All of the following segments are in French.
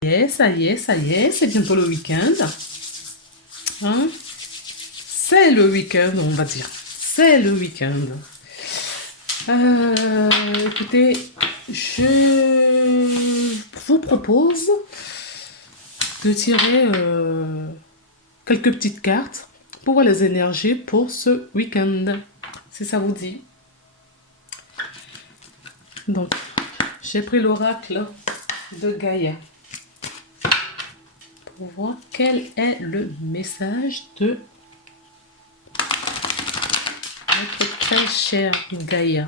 Ça y est, ça y est, c'est bientôt le week-end. Hein? C'est le week-end, on va dire. C'est le week-end. Écoutez, je vous propose de tirer quelques petites cartes pour voir les énergies pour ce week-end, si ça vous dit. Donc, j'ai pris l'oracle de Gaïa pour voir quel est le message de notre très chère Gaïa.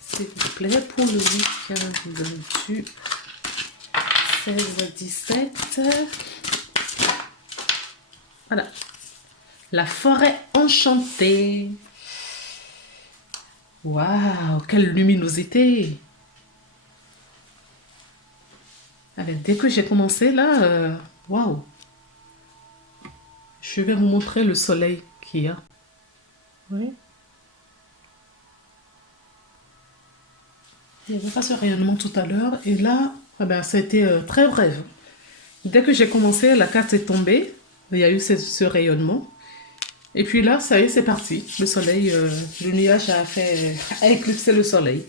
S'il vous plaît, pour le week-end du 16 à 17. Voilà. La forêt enchantée. Waouh, quelle luminosité! Allez, dès que j'ai commencé là, waouh! Je vais vous montrer le soleil qu'il y a. Oui. Il n'y avait pas ce rayonnement tout à l'heure. Et là, eh ben, ça a été très bref. Dès que j'ai commencé, la carte est tombée. Il y a eu ce rayonnement. Et puis là, ça y est, c'est parti. Le soleil, le nuage a éclipsé le soleil.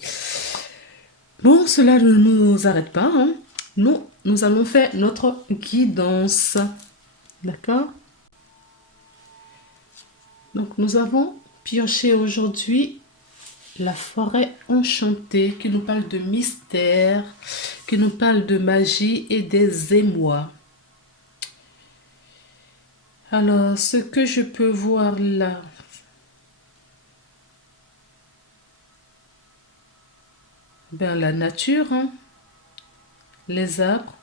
Bon, cela ne nous arrête pas. Hein. Nous allons faire notre guidance. D'accord? Donc, nous avons pioché aujourd'hui la forêt enchantée qui nous parle de mystère, qui nous parle de magie et des émois. Alors, ce que je peux voir là, ben, la nature, hein, les arbres,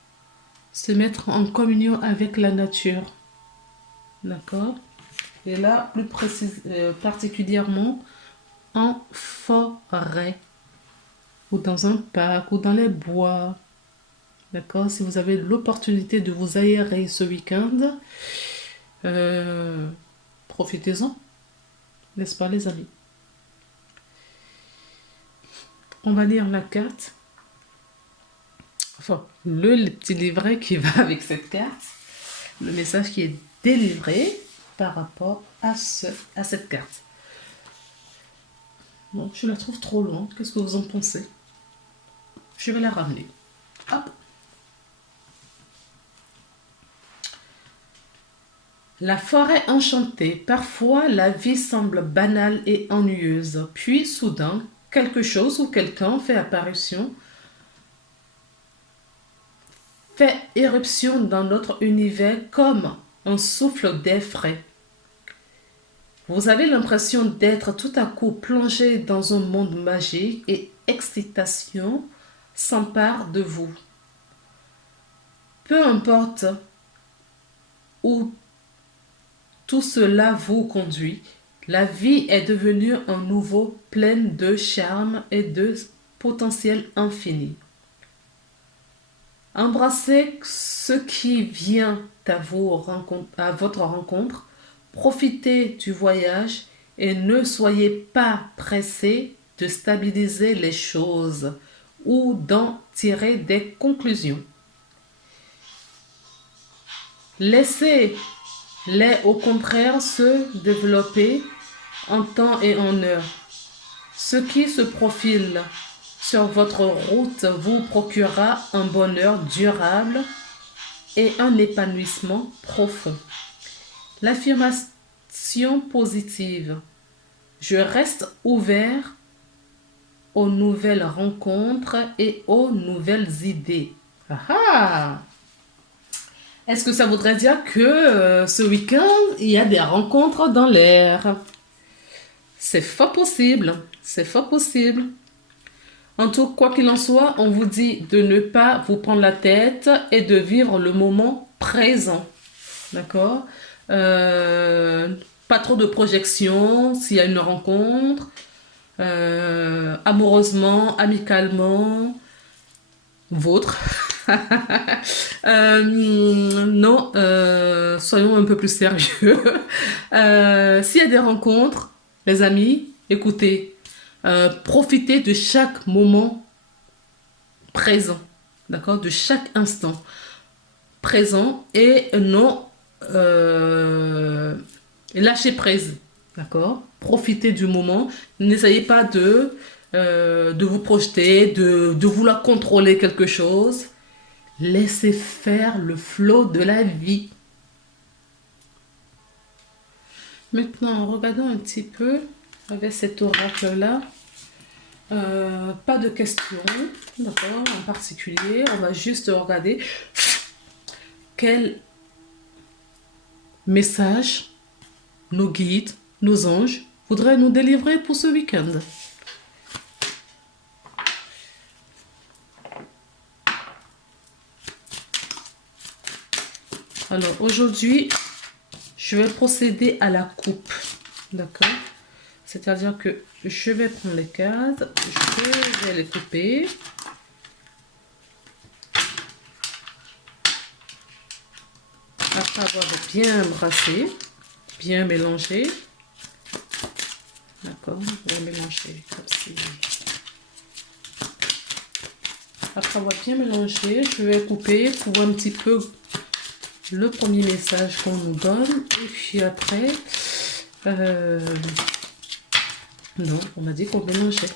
se mettre en communion avec la nature. D'accord? Et là, plus particulièrement en forêt, ou dans un parc, ou dans les bois. D'accord? Si vous avez l'opportunité de vous aérer ce week-end, profitez-en, n'est-ce pas les amis? On va lire la carte. Enfin, le petit livret qui va avec cette carte. Le message qui est délivré par rapport à cette carte. Donc, je la trouve trop longue. Qu'est-ce que vous en pensez? Je vais la ramener. Hop. La forêt enchantée. Parfois, la vie semble banale et ennuyeuse. Puis, soudain, quelque chose ou quelqu'un fait apparition, fait éruption dans notre univers comme un souffle d'air frais. Vous avez l'impression d'être tout à coup plongé dans un monde magique et excitation s'empare de vous. Peu importe où tout cela vous conduit, la vie est devenue un nouveau plein de charme et de potentiel infini. Embrassez ce qui vient à votre rencontre, profitez du voyage et ne soyez pas pressé de stabiliser les choses ou d'en tirer des conclusions. Laissez-les au contraire se développer en temps et en heure. Ce qui se profile sur votre route vous procurera un bonheur durable et un épanouissement profond. L'affirmation positive. Je reste ouvert aux nouvelles rencontres et aux nouvelles idées. Ah ah! Est-ce que ça voudrait dire que ce week-end, il y a des rencontres dans l'air? C'est fort possible. C'est fort possible. En tout, quoi qu'il en soit, on vous dit de ne pas vous prendre la tête et de vivre le moment présent. D'accord? Pas trop de projection s'il y a une rencontre. Amoureusement, amicalement, vôtre. Non, soyons un peu plus sérieux. S'il y a des rencontres, les amis, écoutez, profitez de chaque moment présent. d'accord, de chaque instant présent et non lâcher prise, d'accord. Profitez du moment. N'essayez pas de vous projeter, de vouloir contrôler quelque chose. Laissez faire le flot de la vie. Maintenant, regardons un petit peu avec cet oracle-là. Pas de questions, d'accord, en particulier. On va juste regarder quel message nos guides, nos anges voudraient nous délivrer pour ce week-end. Alors, aujourd'hui, je vais procéder à la coupe, d'accord? C'est-à-dire que je vais prendre les cartes, je vais les couper. Après avoir bien brassé, bien mélangé. D'accord, on va mélanger comme ci. Après avoir bien mélangé, je vais couper pour voir un petit peu le premier message qu'on nous donne. Et puis après, non, on m'a dit qu'on mélangeait.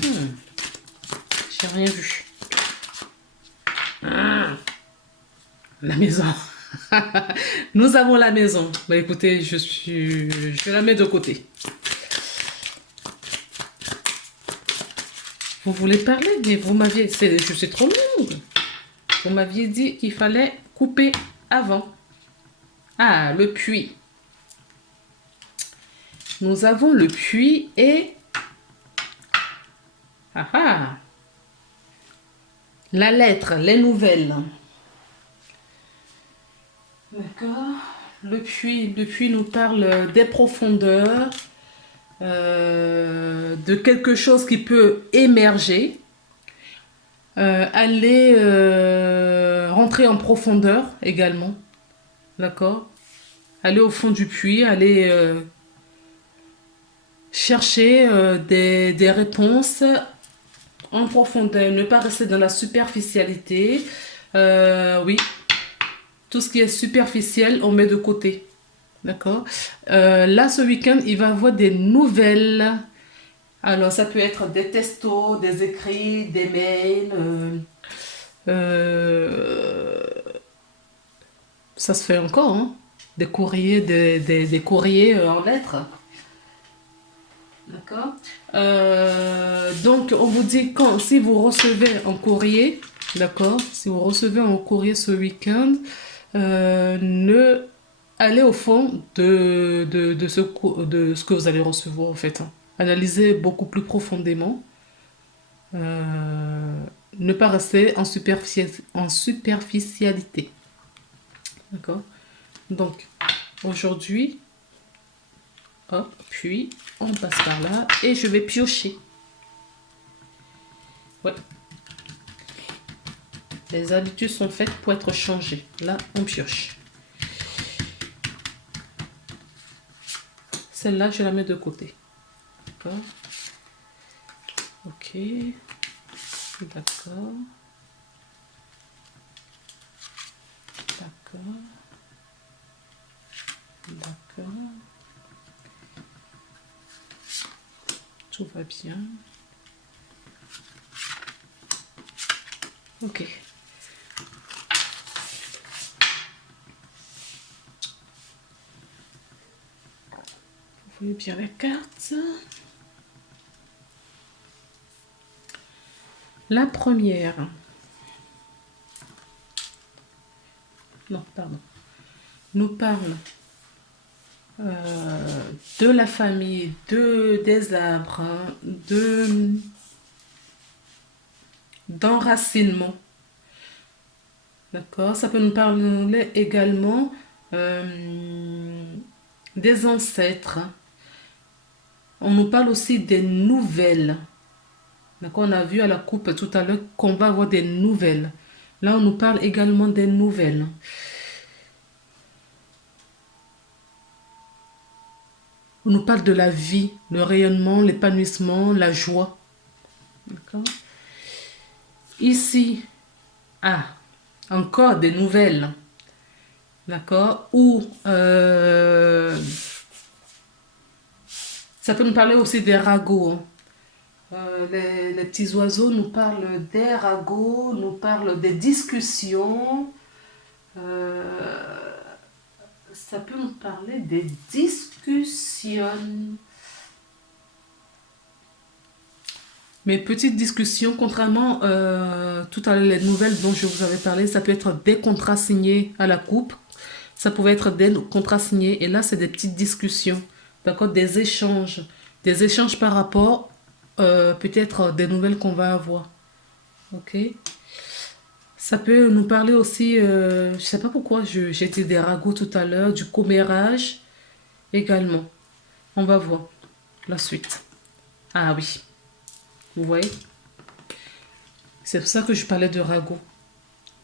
J'ai rien vu. La maison. Nous avons la maison. Bah écoutez, je la mets de côté. Vous voulez parler, mais vous m'aviez... Je suis trop longue. Vous m'aviez dit qu'il fallait couper avant. Ah, le puits. Nous avons le puits et... Ah ah. La lettre, les nouvelles. D'accord. Le puits nous parle des profondeurs, de quelque chose qui peut émerger, aller rentrer en profondeur également. D'accord. Aller au fond du puits, aller chercher des réponses en profondeur, ne pas rester dans la superficialité. Oui, tout ce qui est superficiel, on met de côté. D'accord. Là, ce week-end, il va y avoir des nouvelles. Alors, ça peut être des textos, des écrits, des mails. Ça se fait encore, hein. Des courriers, des courriers en lettres. D'accord. Donc, on vous dit si vous recevez un courrier, d'accord, si vous recevez un courrier ce week-end, ne allez au fond de ce que vous allez recevoir, en fait. Analysez beaucoup plus profondément. Ne pas rester en superficialité. D'accord. Donc, aujourd'hui, hop, puis on passe par là et je vais piocher. Ouais. Les habitudes sont faites pour être changées. Là, on pioche. Celle-là, je la mets de côté. D'accord. Ok. D'accord. D'accord. D'accord. Tout va bien. Ok. Vous voyez bien les cartes. La première. Non, pardon. Nous parle de la famille, des arbres, d'enracinement. D'accord. Ça peut nous parler également des ancêtres. On nous parle aussi des nouvelles. D'accord. On a vu à la coupe tout à l'heure qu'on va avoir des nouvelles. Là, on nous parle également des nouvelles. On nous parle de la vie, le rayonnement, l'épanouissement, la joie. D'accord. Ici, ah, encore des nouvelles. D'accord. Ou ça peut nous parler aussi des ragots. Les petits oiseaux nous parlent des ragots, nous parlent des discussions. Ça peut nous parler des discussions. Mais petites discussions, contrairement tout à les nouvelles dont je vous avais parlé, ça peut être des contrats signés à la coupe. Ça pouvait être des contrats signés. Et là, c'est des petites discussions. D'accord? Des échanges. Des échanges par rapport peut-être des nouvelles qu'on va avoir. Ok? Ça peut nous parler aussi, je sais pas pourquoi j'ai dit des ragots tout à l'heure, du commérage également. On va voir la suite. Ah oui, vous voyez? C'est pour ça que je parlais de ragots.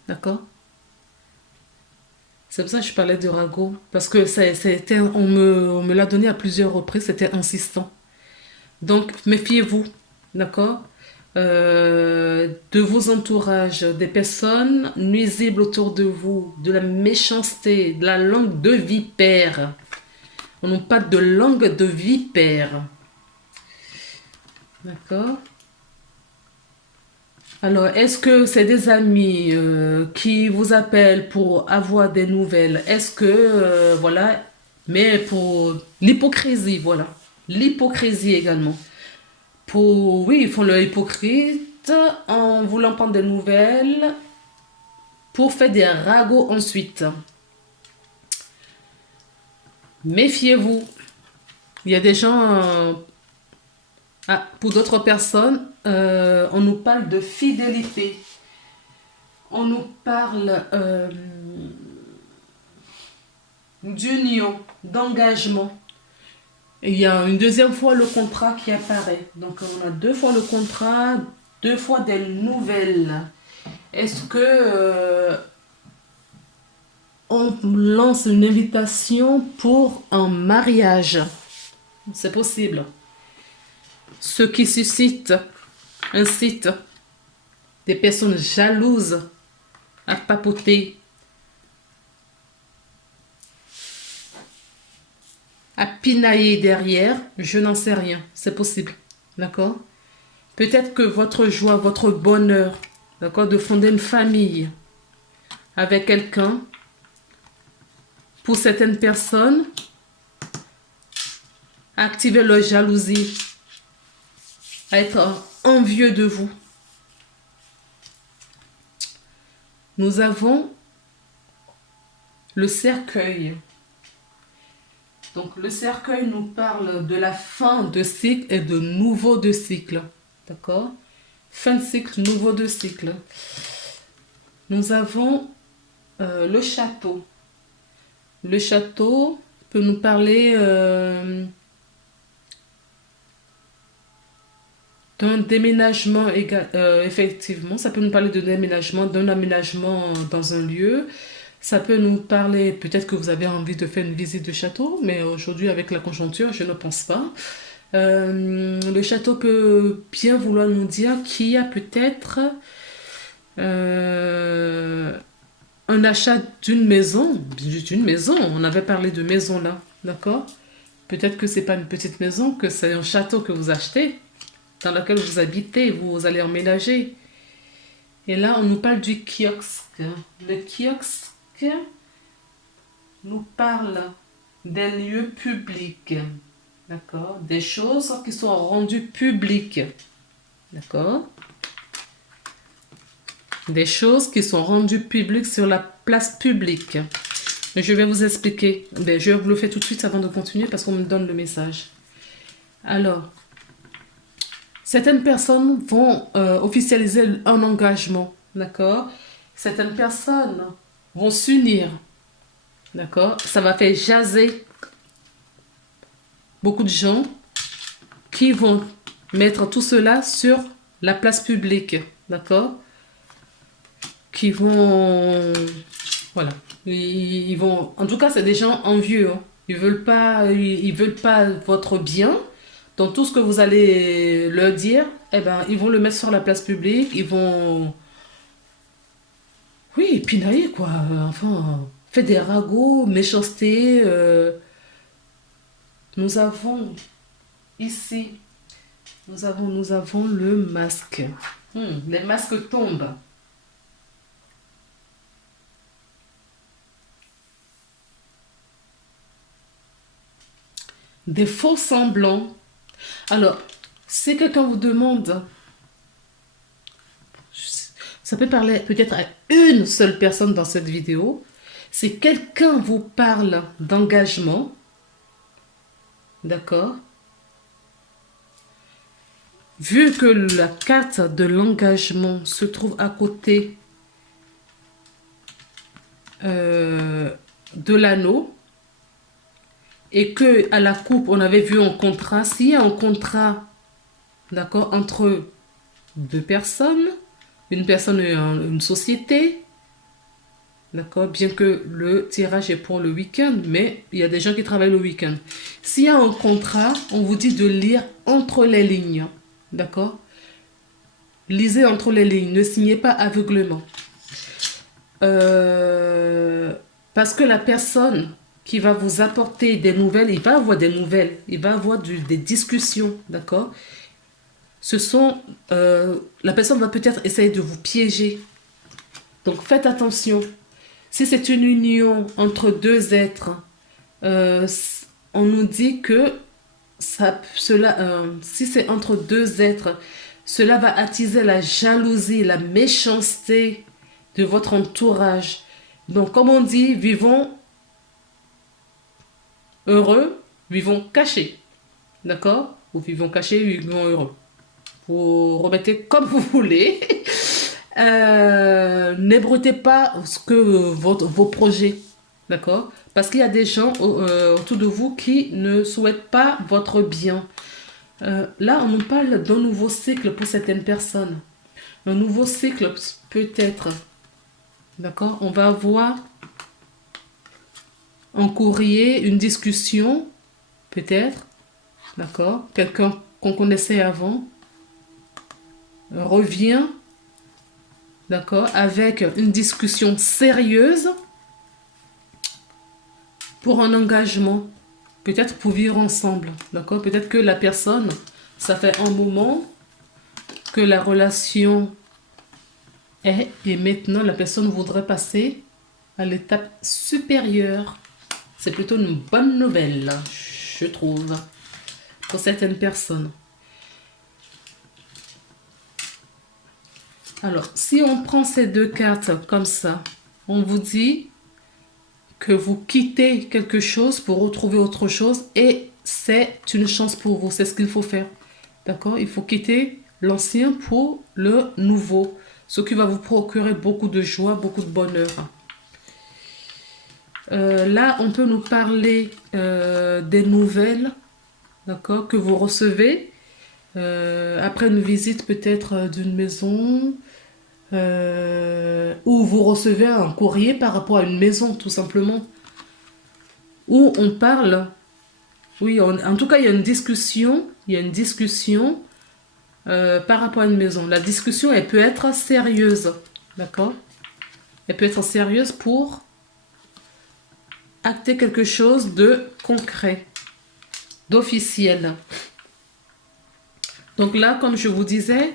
D'accord? C'est pour ça que je parlais de ragots. Parce que on me l'a donné à plusieurs reprises, c'était insistant. Donc, méfiez-vous. D'accord? De vos entourages, des personnes nuisibles autour de vous, de la méchanceté, de la langue de vipère. On n'a pas de langue de vipère. D'accord? Alors, est-ce que c'est des amis qui vous appellent pour avoir des nouvelles? Est-ce que, voilà, mais pour l'hypocrisie, voilà. L'hypocrisie également. Oui, ils font le hypocrite en voulant prendre des nouvelles pour faire des ragots ensuite. Méfiez-vous. Il y a des gens... pour d'autres personnes, on nous parle de fidélité. On nous parle d'union, d'engagement. Et il y a une deuxième fois le contrat qui apparaît. Donc on a 2 fois le contrat, 2 fois des nouvelles. Est-ce que on lance une invitation pour un mariage? C'est possible. Ce qui incite des personnes jalouses à papoter, à pinailler derrière, je n'en sais rien. C'est possible. D'accord? Peut-être que votre joie, votre bonheur, d'accord, de fonder une famille avec quelqu'un, pour certaines personnes, activer leur jalousie, à être envieux de vous. Nous avons le cercueil. Donc le cercueil nous parle de la fin de cycle et de nouveau de cycle. D'accord? Fin de cycle, nouveau de cycle. Nous avons le château. Le château peut nous parler d'un déménagement, effectivement. Ça peut nous parler de déménagement, d'un aménagement dans un lieu. Ça peut nous parler, peut-être que vous avez envie de faire une visite de château, mais aujourd'hui, avec la conjoncture, je ne pense pas. Le château peut bien vouloir nous dire qu'il y a peut-être un achat d'une maison. On avait parlé de maison là, d'accord? Peut-être que c'est pas une petite maison, que c'est un château que vous achetez, dans lequel vous habitez, vous allez emménager. Et là, on nous parle du kiosque. Le kiosque nous parle des lieux publics, d'accord? Des choses qui sont rendues publiques, d'accord? Des choses qui sont rendues publiques sur la place publique. Je vais vous expliquer. Je vous le fais tout de suite avant de continuer parce qu'on me donne le message. Alors, certaines personnes vont officialiser un engagement, d'accord? Certaines personnes vont s'unir, d'accord? Ça va faire jaser beaucoup de gens qui vont mettre tout cela sur la place publique, d'accord? Qui vont... Voilà. Ils vont... En tout cas, c'est des gens envieux. Hein. Ils veulent pas votre bien. Donc, tout ce que vous allez leur dire, eh ben, ils vont le mettre sur la place publique, ils vont, oui, pinailler, quoi. Enfin, fait des ragots, méchanceté. Nous avons ici, nous avons le masque. Les masques tombent. Des faux semblants. Alors, si quelqu'un vous demande, ça peut parler peut-être à une seule personne dans cette vidéo. Si quelqu'un vous parle d'engagement, d'accord? Vu que la carte de l'engagement se trouve à côté de l'anneau, et que à la coupe, on avait vu un contrat, s'il y a un contrat, d'accord, entre deux personnes, une personne et une société, d'accord, bien que le tirage est pour le week-end, mais il y a des gens qui travaillent le week-end. S'il y a un contrat, on vous dit de lire entre les lignes, d'accord? Lisez entre les lignes, ne signez pas aveuglément. Parce que la personne qui va vous apporter des nouvelles, il va avoir des nouvelles, il va avoir des discussions, d'accord? La personne va peut-être essayer de vous piéger. Donc faites attention. Si c'est une union entre deux êtres, on nous dit que si c'est entre deux êtres, cela va attiser la jalousie, la méchanceté de votre entourage. Donc, comme on dit, vivons heureux, vivons cachés. D'accord? Ou vivons cachés, vivons heureux. Vous remettez comme vous voulez. N'ébrutez pas vos projets. D'accord? Parce qu'il y a des gens autour de vous qui ne souhaitent pas votre bien. Là, on nous parle d'un nouveau cycle pour certaines personnes. Un nouveau cycle peut être, d'accord? On va avoir un courrier, une discussion, peut-être, d'accord? Quelqu'un qu'on connaissait avant revient, d'accord? Avec une discussion sérieuse pour un engagement, peut-être pour vivre ensemble, d'accord? Peut-être que la personne, ça fait un moment que la relation est, et maintenant la personne voudrait passer à l'étape supérieure. C'est plutôt une bonne nouvelle, je trouve, pour certaines personnes. Alors, si on prend ces deux cartes comme ça, on vous dit que vous quittez quelque chose pour retrouver autre chose et c'est une chance pour vous. C'est ce qu'il faut faire. D'accord? Il faut quitter l'ancien pour le nouveau. Ce qui va vous procurer beaucoup de joie, beaucoup de bonheur. Là, on peut nous parler des nouvelles, d'accord, que vous recevez après une visite peut-être d'une maison, ou vous recevez un courrier par rapport à une maison, tout simplement. Où on parle, oui, en tout cas, il y a une discussion, par rapport à une maison. La discussion, elle peut être sérieuse, d'accord? Elle peut être sérieuse pour acter quelque chose de concret, d'officiel. Donc là, comme je vous disais,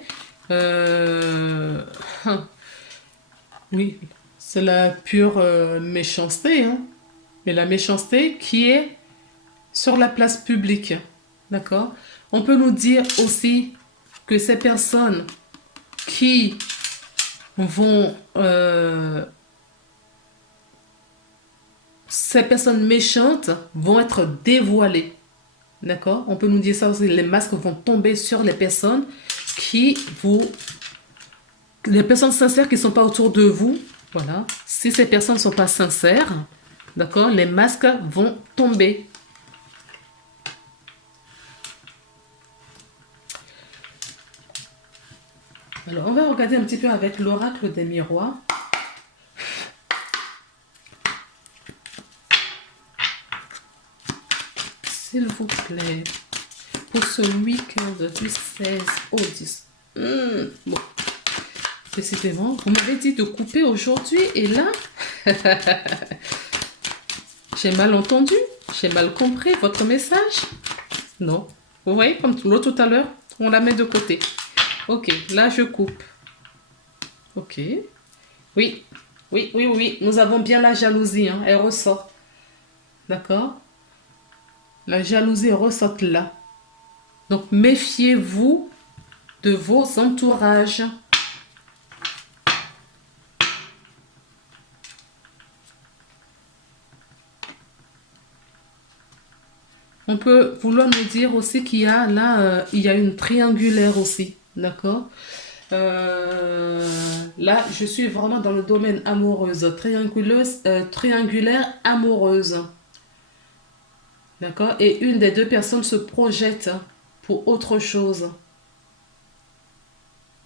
oui, c'est la pure méchanceté, hein? Mais la méchanceté qui est sur la place publique, d'accord? On peut nous dire aussi que ces personnes qui vont... ces personnes méchantes vont être dévoilées, d'accord? On peut nous dire ça aussi, les masques vont tomber sur les personnes les personnes sincères qui ne sont pas autour de vous, voilà. Si ces personnes ne sont pas sincères, d'accord, les masques vont tomber. Alors, on va regarder un petit peu avec l'oracle des miroirs. S'il vous plaît. pour ce week-end du 16 au 10. Bon, décidément, vous m'avez dit de couper aujourd'hui et là, j'ai mal entendu, j'ai mal compris votre message. Non, vous voyez, comme l'autre tout à l'heure, on la met de côté. Ok, là je coupe. Ok, oui, oui, oui, oui, nous avons bien la jalousie, hein, elle ressort. D'accord? La jalousie ressort là. Donc, méfiez-vous de vos entourages. On peut vouloir nous dire aussi qu'il y a là, il y a une triangulaire aussi. D'accord? Là, je suis vraiment dans le domaine amoureuse. Triangulaire amoureuse. D'accord? Et une des deux personnes se projette pour autre chose.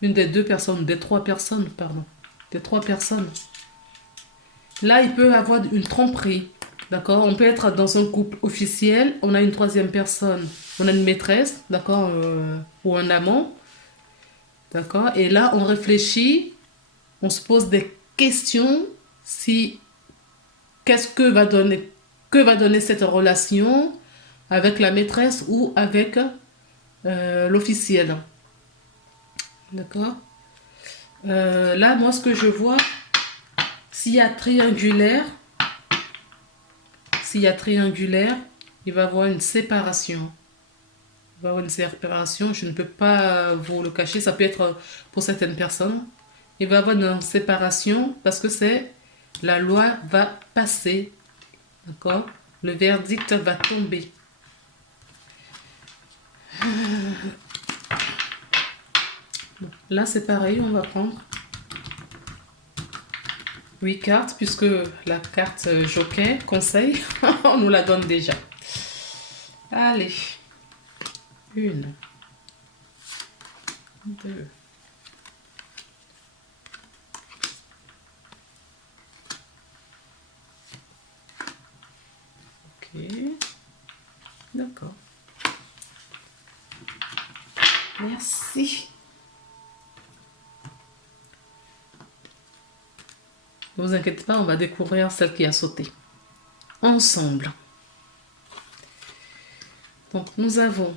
Une des deux personnes, des trois personnes, pardon. Des trois personnes. Là, il peut y avoir une tromperie. D'accord? On peut être dans un couple officiel, on a une troisième personne, on a une maîtresse, d'accord? Ou un amant. D'accord? Et là, on réfléchit, on se pose des questions si que va donner cette relation avec la maîtresse ou avec l'officiel. D'accord? Là, moi, ce que je vois, s'il y a triangulaire, il va y avoir une séparation. Il va y avoir une séparation, je ne peux pas vous le cacher, ça peut être pour certaines personnes. Il va y avoir une séparation parce que la loi va passer. D'accord? Le verdict va tomber. Bon, là, c'est pareil, on va prendre 8 cartes, puisque la carte joker, conseil, on nous la donne déjà. Allez. 1, 2. Ok. D'accord. Merci. Ne vous inquiétez pas, on va découvrir celle qui a sauté. Ensemble. Donc, nous avons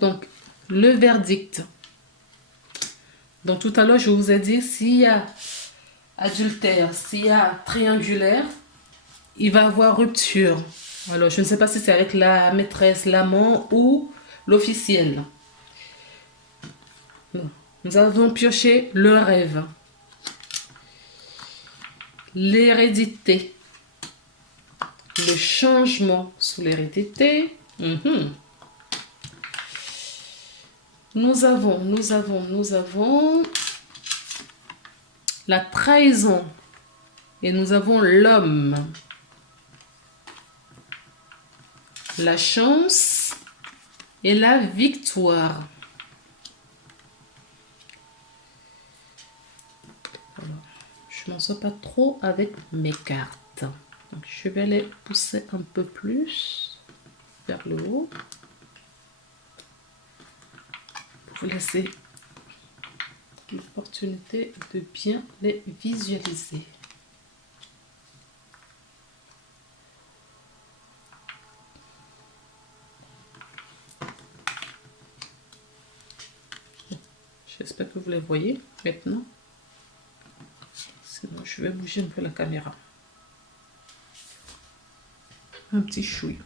donc le verdict. Donc, tout à l'heure, je vous ai dit, s'il y a adultère, s'il y a triangulaire, il va y avoir rupture. Alors, je ne sais pas si c'est avec la maîtresse, l'amant ou l'officiel. Nous avons pioché le rêve. L'hérédité. Le changement sous l'hérédité. Nous avons la trahison. Et nous avons l'homme. La chance et la victoire. Alors, je m'en sors pas trop avec mes cartes. Donc, je vais les pousser un peu plus vers le haut. Pour vous laisser l'opportunité de bien les visualiser. J'espère que vous les voyez maintenant. Sinon, je vais bouger un peu la caméra. Un petit chouille.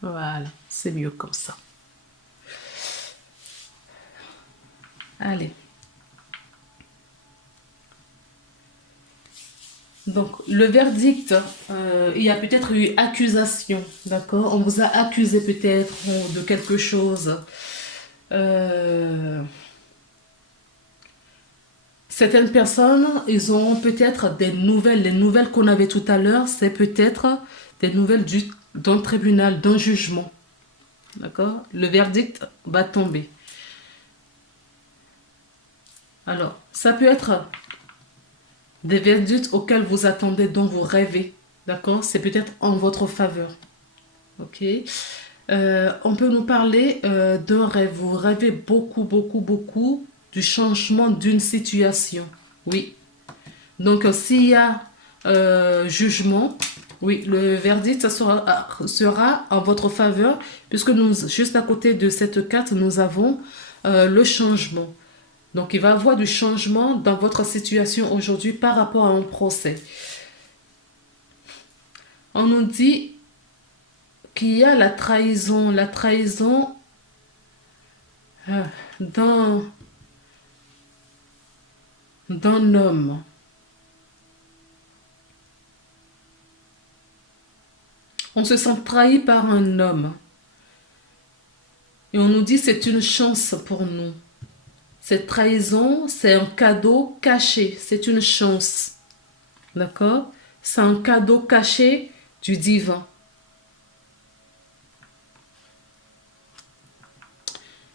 Voilà, c'est mieux comme ça. Allez. Donc, le verdict, il y a peut-être eu accusation, d'accord? On vous a accusé peut-être de quelque chose. Certaines personnes, ils ont peut-être des nouvelles. Les nouvelles qu'on avait tout à l'heure, c'est peut-être des nouvelles d'un tribunal, d'un jugement. D'accord? Le verdict va tomber. Alors, ça peut être des verdicts auxquels vous attendez, dont vous rêvez. D'accord? C'est peut-être en votre faveur. Ok. On peut nous parler d'un rêve. Vous rêvez beaucoup, beaucoup, beaucoup du changement d'une situation. Oui. Donc, s'il y a jugement, oui, le verdict ça sera en votre faveur, puisque nous, juste à côté de cette carte, nous avons le changement. Donc, il va y avoir du changement dans votre situation aujourd'hui par rapport à un procès. On nous dit qu'il y a la trahison. La trahison d'un homme. On se sent trahi par un homme. Et on nous dit c'est une chance pour nous. Cette trahison, c'est un cadeau caché. C'est une chance. D'accord? C'est un cadeau caché du divin.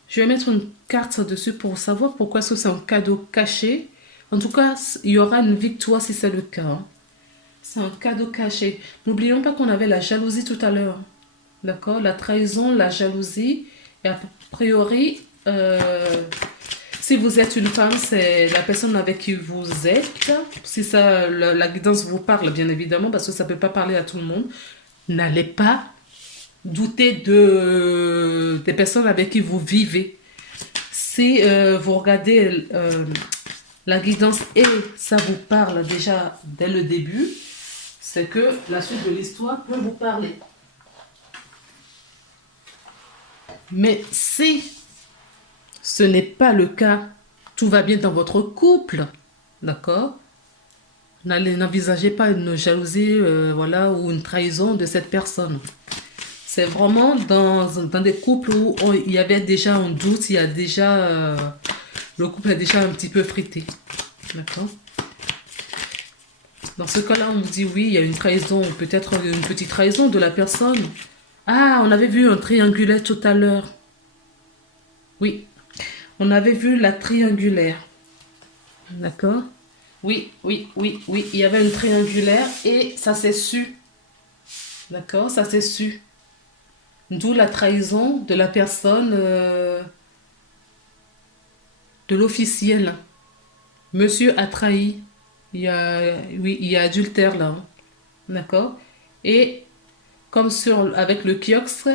Je vais mettre une carte dessus pour savoir pourquoi c'est un cadeau caché. En tout cas, il y aura une victoire si c'est le cas. Hein. C'est un cadeau caché. N'oublions pas qu'on avait la jalousie tout à l'heure. D'accord? La trahison, la jalousie. Et a priori, si vous êtes une femme, c'est la personne avec qui vous êtes. Si ça, la guidance vous parle, bien évidemment, parce que ça ne peut pas parler à tout le monde. N'allez pas douter des personnes avec qui vous vivez. Si vous regardez la guidance et ça vous parle déjà dès le début, c'est que la suite de l'histoire peut vous parler. Mais si ce n'est pas le cas, tout va bien dans votre couple, d'accord? N'envisagez pas une jalousie voilà, ou une trahison de cette personne. C'est vraiment dans des couples où il y avait déjà un doute, il y a déjà, le couple est déjà un petit peu frité. D'accord? Dans ce cas-là, on vous dit oui, il y a une trahison, peut-être une petite trahison de la personne. Ah, on avait vu un triangulaire tout à l'heure. Oui, on avait vu la triangulaire. D'accord? Oui, oui, oui, oui, il y avait une triangulaire et ça s'est su. D'accord? Ça s'est su. D'où la trahison de la personne, de l'officiel. Monsieur a trahi. Oui, il y a adultère là. Hein. D'accord? Et comme avec le kiosque,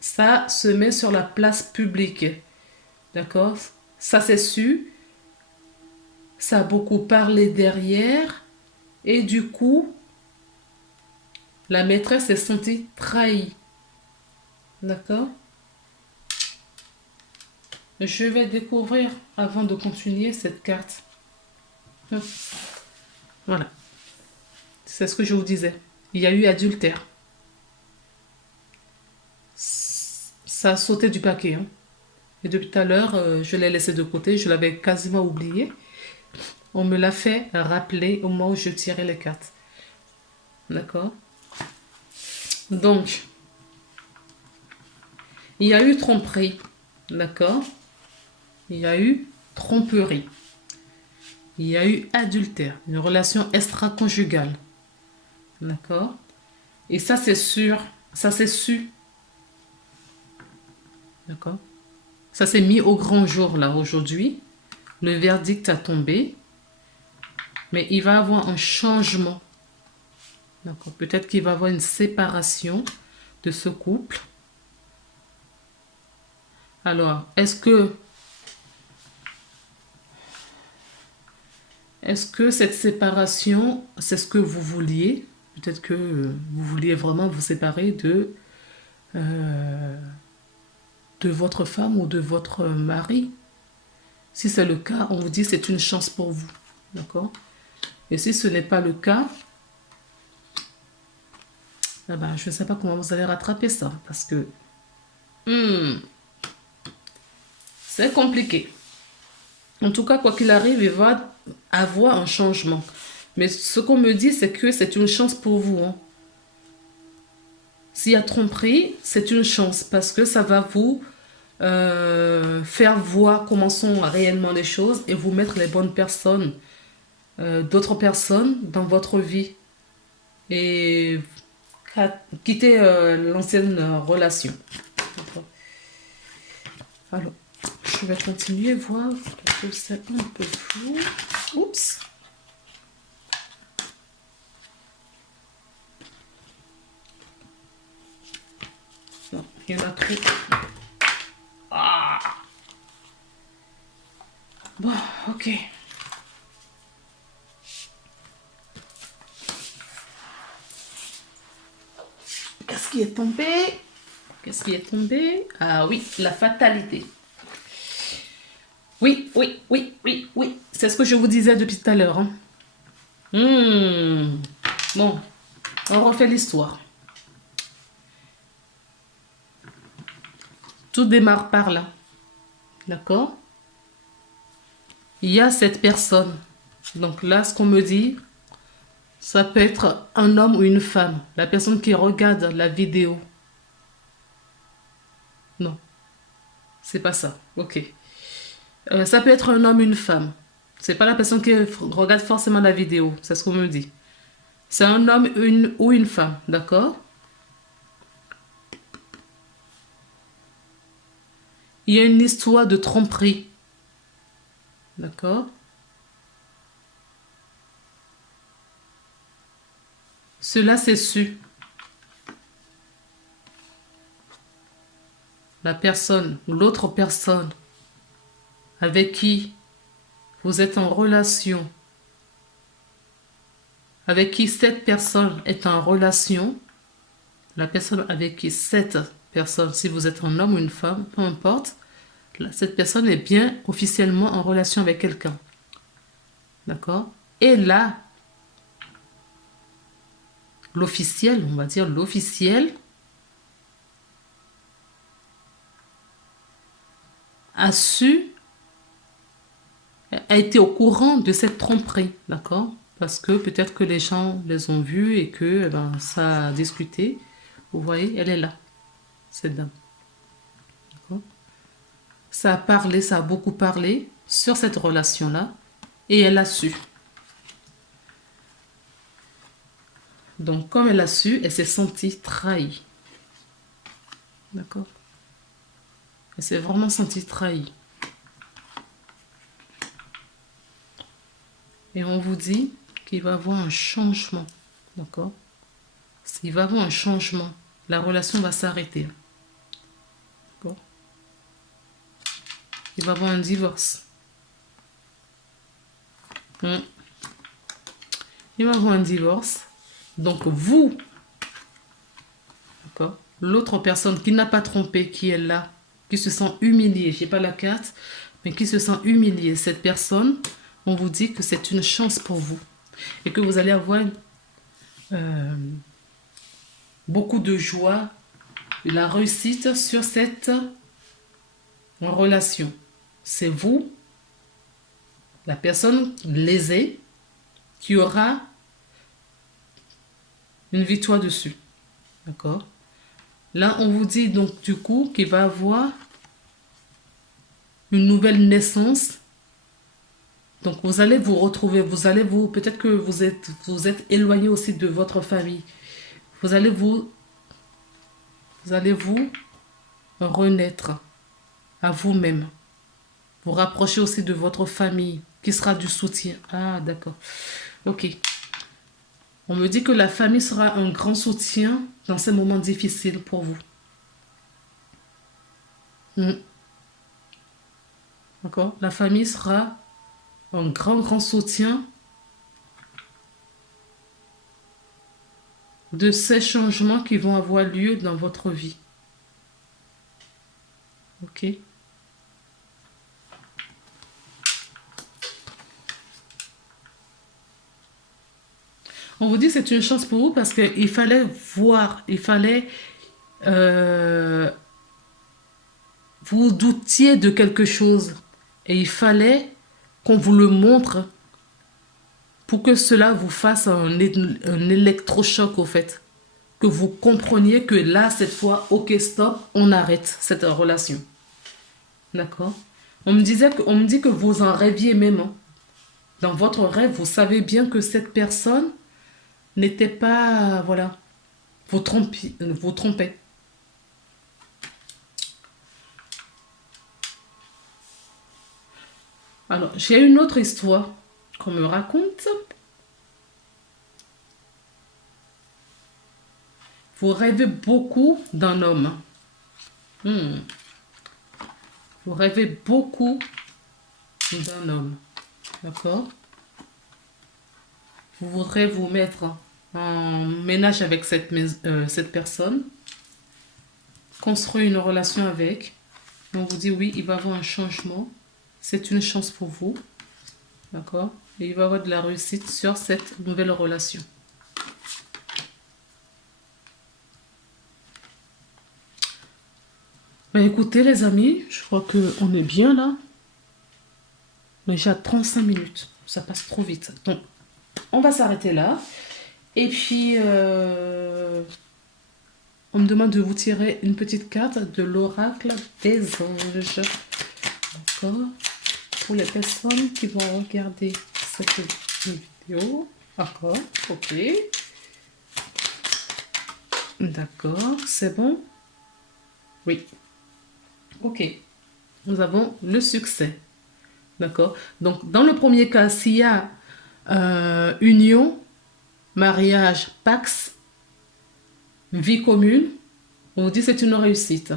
ça se met sur la place publique. D'accord? Ça c'est su. Ça a beaucoup parlé derrière. Et du coup, la maîtresse s'est sentie trahie. D'accord? Je vais découvrir, avant de continuer, cette carte. Voilà. C'est ce que je vous disais. Il y a eu adultère. Ça a sauté du paquet. Hein. Et depuis tout à l'heure, je l'ai laissé de côté. Je l'avais quasiment oublié. On me l'a fait rappeler au moment où je tirais les cartes. D'accord? Donc, il y a eu tromperie. D'accord? Il y a eu tromperie. Il y a eu adultère, une relation extra-conjugale. D'accord? Et ça, c'est sûr. Ça, c'est su. D'accord? Ça s'est mis au grand jour, là, aujourd'hui. Le verdict a tombé. Mais il va y avoir un changement. D'accord? Peut-être qu'il va y avoir une séparation de ce couple. Alors, est-ce que cette séparation, c'est ce que vous vouliez? Peut-être que vous vouliez vraiment vous séparer de votre femme ou de votre mari. Si c'est le cas, on vous dit c'est une chance pour vous. D'accord? Et si ce n'est pas le cas, eh ben, je ne sais pas comment vous allez rattraper ça. Parce que c'est compliqué. En tout cas, quoi qu'il arrive, il va avoir un changement. Mais ce qu'on me dit, c'est que c'est une chance pour vous. Hein. S'il y a tromperie, c'est une chance parce que ça va vous faire voir comment sont réellement les choses et vous mettre les bonnes personnes, d'autres personnes dans votre vie. Et quitter l'ancienne relation. D'accord. Alors, je vais continuer à voir parce que c'est un peu flou. Oups. Non, il y en a trop. Ah. Bon, ok. Qu'est-ce qui est tombé? Qu'est-ce qui est tombé? Ah oui, la fatalité. Oui, oui, oui, oui, oui. C'est ce que je vous disais depuis tout à l'heure. Hein. Bon, on refait l'histoire. Tout démarre par là. D'accord? Il y a cette personne. Donc là, ce qu'on me dit, ça peut être un homme ou une femme. La personne qui regarde la vidéo. Non, c'est pas ça. Ok. Ça peut être un homme ou une femme. C'est pas la personne qui regarde forcément la vidéo. C'est ce qu'on me dit. C'est un homme ou une femme. D'accord? Il y a une histoire de tromperie. D'accord? Cela c'est su. La personne ou l'autre personne avec qui vous êtes en relation, avec qui cette personne est en relation, la personne avec qui cette personne, si vous êtes un homme ou une femme, peu importe, cette personne est bien officiellement en relation avec quelqu'un. D'accord? Et là, l'officiel, on va dire l'officiel, a été au courant de cette tromperie, d'accord? Parce que peut-être que les gens les ont vus et que ça a discuté. Vous voyez, elle est là, cette dame. D'accord? Ça a parlé, ça a beaucoup parlé sur cette relation-là et elle a su. Donc, comme elle a su, elle s'est sentie trahie. D'accord? Elle s'est vraiment sentie trahie. Et on vous dit qu'il va y avoir un changement. D'accord? Il va y avoir un changement. La relation va s'arrêter. D'accord? Il va y avoir un divorce. Il va y avoir un divorce. Donc vous, d'accord, l'autre personne qui n'a pas trompé, qui est là, qui se sent humiliée, je n'ai pas la carte, mais qui se sent humiliée, cette personne, on vous dit que c'est une chance pour vous. Et que vous allez avoir beaucoup de joie, de la réussite sur cette relation. C'est vous, la personne lésée, qui aura une victoire dessus. D'accord? Là, on vous dit donc du coup qu'il va y avoir une nouvelle naissance. Donc, vous allez vous retrouver, peut-être que vous êtes éloigné aussi de votre famille. Vous allez vous renaître à vous-même. Vous rapprocher aussi de votre famille, qui sera du soutien. Ah, d'accord. Ok. On me dit que la famille sera un grand soutien dans ces moments difficiles pour vous. D'accord? La famille sera un grand soutien de ces changements qui vont avoir lieu dans votre vie. Ok? On vous dit que c'est une chance pour vous parce qu'il fallait voir, vous doutiez de quelque chose et il fallait qu'on vous le montre pour que cela vous fasse un électrochoc au fait. Que vous compreniez que là, cette fois, ok, stop, on arrête cette relation. D'accord? On me dit que vous en rêviez même. Hein. Dans votre rêve, vous savez bien que cette personne n'était pas, voilà, vous trompez. Alors, j'ai une autre histoire qu'on me raconte. Vous rêvez beaucoup d'un homme. Hmm. Vous rêvez beaucoup d'un homme. D'accord? Vous voudrez vous mettre en ménage avec cette personne, construire une relation avec. On vous dit oui, il va y avoir un changement. C'est une chance pour vous. D'accord? Et il va y avoir de la réussite sur cette nouvelle relation. Mais écoutez les amis, je crois qu'on est bien là. Déjà 35 minutes. Ça passe trop vite. Donc, on va s'arrêter là. Et puis, on me demande de vous tirer une petite carte de l'oracle des anges. D'accord? Pour les personnes qui vont regarder cette vidéo. D'accord, ok. D'accord, c'est bon? Oui. Ok. Nous avons le succès. D'accord? Donc, dans le premier cas, s'il y a union, mariage, pax, vie commune, on dit c'est une réussite.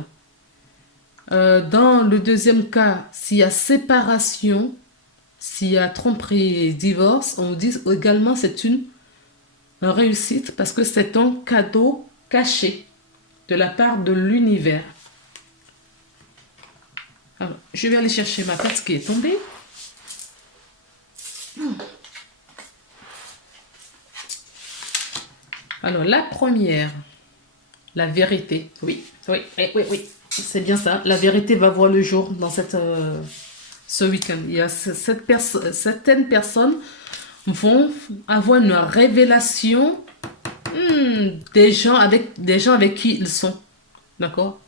Dans le deuxième cas, s'il y a séparation, s'il y a tromperie, divorce, on dit également c'est une réussite parce que c'est un cadeau caché de la part de l'univers. Alors, je vais aller chercher ma carte qui est tombée. Alors, la première, la vérité. Oui, oui, oui, oui, oui. C'est bien ça. La vérité va voir le jour dans ce week-end. Il y a certaines personnes vont avoir une révélation des gens avec qui ils sont. D'accord?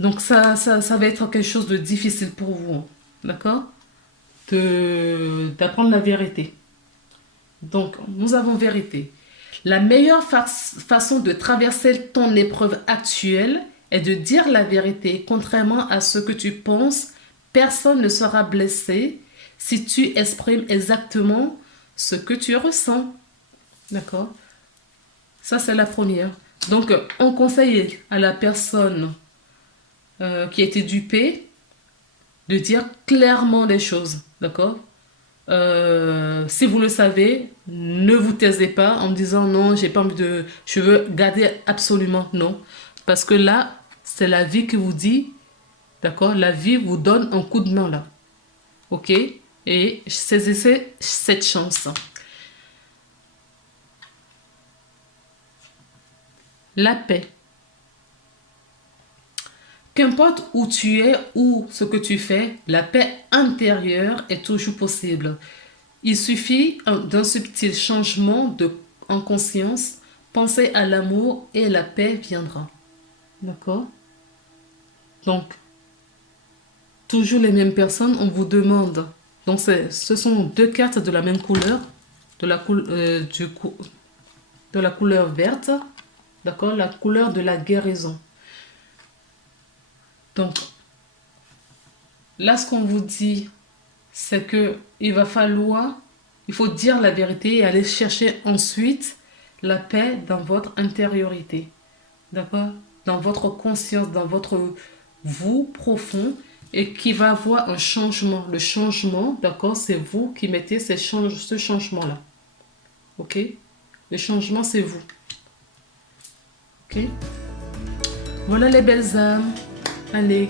Donc ça va être quelque chose de difficile pour vous. D'accord? D'apprendre la vérité. Donc, nous avons vérité. La meilleure façon de traverser ton épreuve actuelle est de dire la vérité. Contrairement à ce que tu penses, personne ne sera blessé si tu exprimes exactement ce que tu ressens. D'accord? Ça, c'est la première. Donc, on conseille à la personne qui a été dupée de dire clairement les choses. D'accord? Si vous le savez, ne vous taisez pas en disant non, j'ai pas envie de, je veux garder absolument non. Parce que là, c'est la vie qui vous dit, d'accord, la vie vous donne un coup de main là. Ok? Et saisissez cette chance. La paix. Qu'importe où tu es ou ce que tu fais, la paix intérieure est toujours possible. Il suffit d'un subtil changement en conscience. Pensez à l'amour et la paix viendra. D'accord? Donc, toujours les mêmes personnes, on vous demande. Donc, ce sont deux cartes de la même couleur, de la couleur verte. D'accord? La couleur de la guérison. Donc, là, ce qu'on vous dit, c'est que il faut dire la vérité et aller chercher ensuite la paix dans votre intériorité. D'accord? Dans votre conscience, dans votre vous profond et qui va avoir un changement. Le changement, d'accord, c'est vous qui mettez ce changement-là. Ok? Le changement, c'est vous. Ok? Voilà les belles âmes. Allez,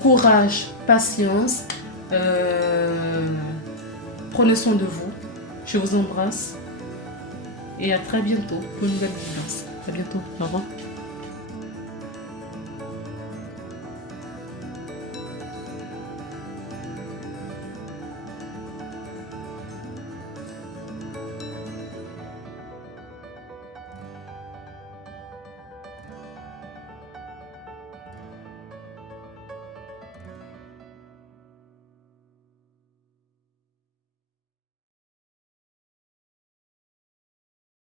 courage, patience. Prenez soin de vous. Je vous embrasse. Et à très bientôt pour une nouvelle guidance. À bientôt. Au revoir.